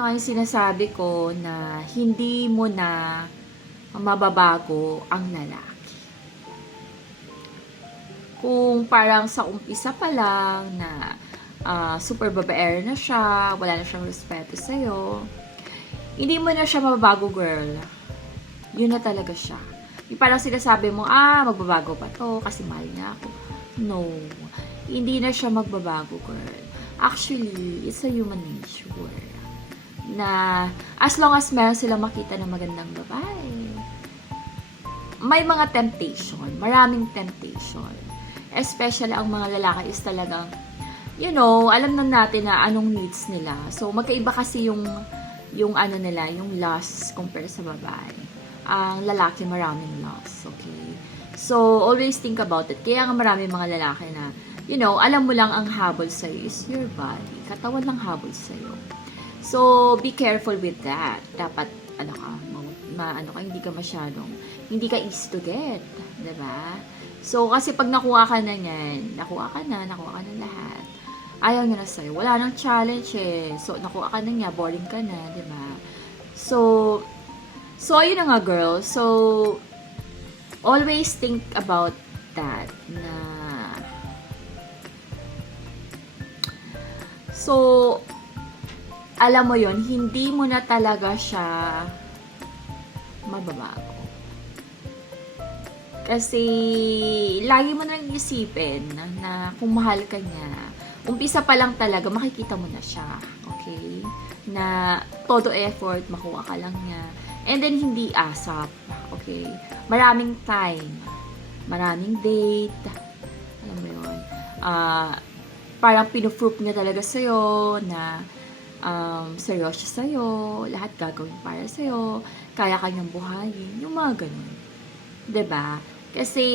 Ano nga yung sinasabi ko na hindi mo na mababago ang lalaki. Kung parang sa umpisa pa lang na super babaero na siya, wala na siyang respeto sa'yo, hindi mo na siya mababago, girl. Yun na talaga siya. Yung parang sinasabi mo, magbabago pa to kasi mahal niya ako. No. Hindi na siya magbabago, girl. Actually, it's a human nature na as long as meron silang makita ng magandang babae, may mga temptation, maraming temptation. Especially ang mga lalaki is talagang, alam na natin na anong needs nila. So, magkaiba kasi yung ano nila, yung lust compare sa babae. Ang lalaki maraming lust, okay? So, always think about it. Kaya nga maraming mga lalaki na, alam mo lang ang habol sa'yo is your body. Katawan lang habol sa'yo. So, be careful with that. Dapat, hindi ka masyadong, hindi ka easy to get. Diba? So, kasi pag nakuha ka na yan, nakuha ka na lahat, ayaw niya na sa'yo. Wala nang challenge eh. So, nakuha ka na niya, boring ka na, diba? So, ayun na nga, girl. So, always think about that na alam mo yon, hindi mo na talaga siya mababago. Kasi, lagi mo nang isipin na kung mahal ka niya, umpisa pa lang talaga, makikita mo na siya. Okay? Na todo effort, makuha ka lang niya. And then, hindi asap. Okay? Maraming time. Maraming date. Alam mo yun. Parang pinuproof niya talaga sa'yo na seryoso sa'yo, lahat gagawin para sa'yo, kaya kanyang buhayin, yung mga ganun. 'Di ba? Kasi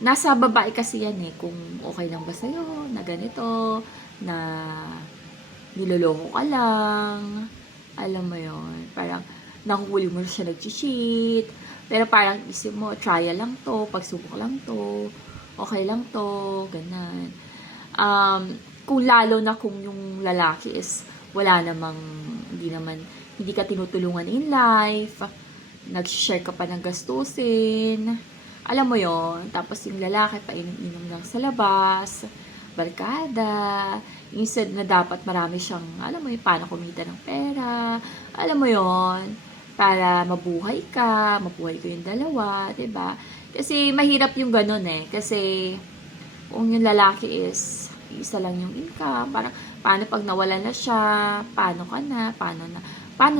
nasa babae kasi yan eh, kung okay lang ba sa'yo, na ganito, na niloloko ka lang, alam mo yon, parang nakuhuli mo siya nag-cheat, pero parang isip mo, trial lang to, pagsubok lang to, okay lang to, ganun. Kung lalo na kung yung lalaki is wala namang, hindi ka tinutulungan in life, nag-share ka pa ng gastusin, alam mo yon, tapos yung lalaki pa inom-inom lang sa labas, barkada, instead na dapat marami siyang, alam mo yun, paano kumita ng pera, alam mo yon, para mabuhay ko yung dalawa, 'di ba? Kasi mahirap yung ganun eh, kasi kung yung lalaki is isa lang yung income, parang paano pag nawala na siya, paano ka na, paano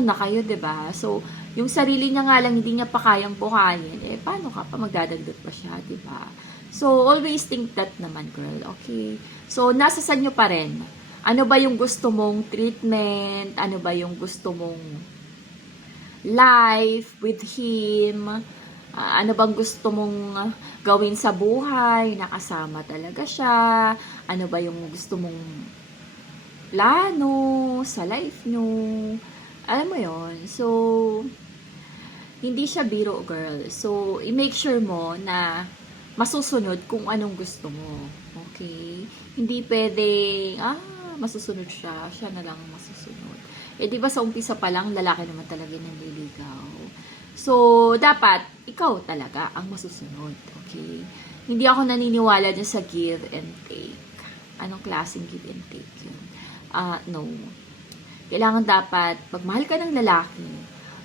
na kayo, 'di ba? So, yung sarili niya nga lang hindi niya pa kayang buhayin, paano ka pa magdadagdag pa siya, 'di ba? So, always think that naman, girl, okay? So, nasa sa inyo pa rin. Ano ba yung gusto mong treatment? Ano ba yung gusto mong life with him? Ano bang gusto mong gawin sa buhay? Nakasama talaga siya? Ano ba yung gusto mong plano sa life nyo? Alam mo yon. So, hindi siya biro, girl. So, i-make sure mo na masusunod kung anong gusto mo. Okay? Hindi pwedeng, masusunod siya. Siya na lang masusunod. Di ba sa umpisa pa lang, lalaki naman talaga nanliligaw. So, dapat, ikaw talaga ang masusunod. Okay? Hindi ako naniniwala dyan sa give and take. Anong klaseng give and take yun? No. Kailangan dapat, pag mahal ka ng lalaki,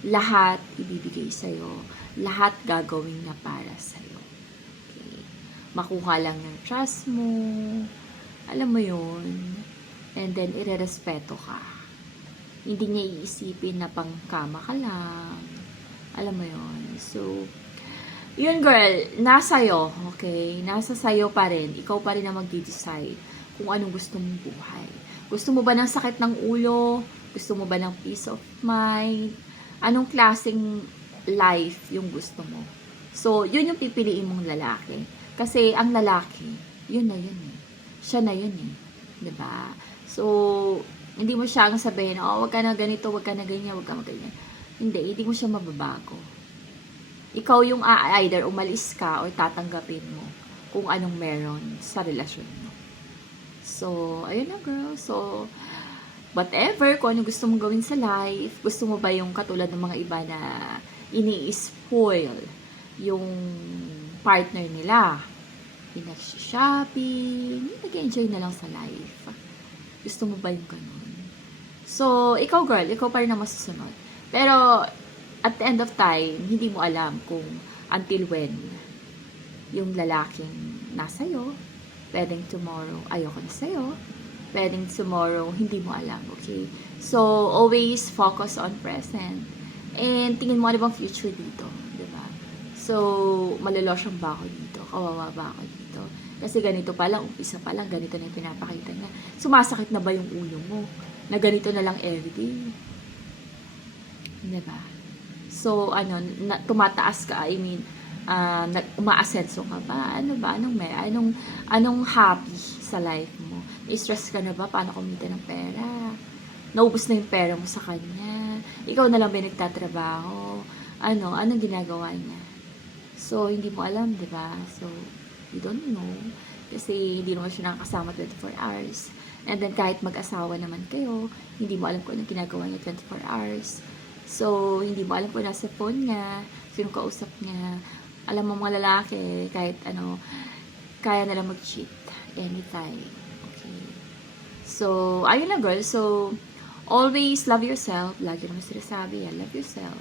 lahat ibibigay sa'yo. Lahat gagawin na para sa'yo. Okay? Makuha lang ng trust mo. Alam mo yun. And then, irerespeto ka. Hindi niya iisipin na pangkama ka lang. Alam mo yun. So, yun girl, nasa'yo, okay? Nasa sayo pa rin. Ikaw pa rin na mag-decide kung anong gusto mong buhay. Gusto mo ba ng sakit ng ulo? Gusto mo ba ng peace of mind? Anong klaseng life yung gusto mo? So, yun yung pipiliin mong lalaki. Kasi ang lalaki, yun na yun eh. Siya na yun eh. 'Di ba? So, hindi mo siya ang sabihin, wag ka na ganito, wag ka na ganyan, wag ka maganyan. Hindi mo siya mababago. Ikaw yung either umalis ka o tatanggapin mo kung anong meron sa relasyon mo. So, ayun na girl. So, whatever, kung ano gusto mong gawin sa life. Gusto mo ba yung katulad ng mga iba na ini-spoil yung partner nila? Yung nag-shopping, yung nag-enjoy na lang sa life. Gusto mo ba yung ganun? So, ikaw girl, ikaw pa rin ang masusunod. Pero, at the end of time, hindi mo alam kung until when yung lalaking nasa'yo, pwedeng tomorrow, ayoko na sa'yo, pwedeng tomorrow, hindi mo alam, okay? So, always focus on present. And tingin mo ano bang future dito, di ba? So, malolosyang ba ako dito? Kawawa ba ako dito? Kasi ganito pa lang, umpisa pa lang, ganito na yung pinapakita niya. Sumasakit na ba yung ulo mo? Na ganito na lang everyday? Di ba? So, tumataas ka, I mean, umaasenso ka ba? Ano ba? Anong happy sa life mo? I-stress ka na ba? Paano kumita ng pera? Naubos na yung pera mo sa kanya. Ikaw na lang ba nagtatrabaho? Anong ginagawa niya? So, hindi mo alam, di ba? So, you don't know. Kasi hindi naman siya nakakasama 24 hours. And then, kahit mag-asawa naman kayo, hindi mo alam kung anong ginagawa niya 24 hours. So, hindi mo alam kung nasa phone niya, sino kausap niya. Alam mo mga lalaki, kahit kaya nalang mag-cheat anytime. Okay. So, ayun lang girl. So, always love yourself. Lagi naman sinasabi, love yourself.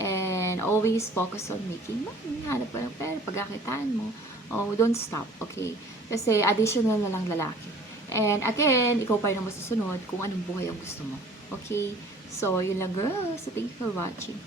And always focus on making money. Hanap pa ng pera, pagkakitaan mo. Oh, don't stop, okay? Kasi additional na lang lalaki. And again, ikaw pa rin ang masusunod kung anong buhay ang gusto mo. Okay? So, yun lang girl. So, thank you for watching.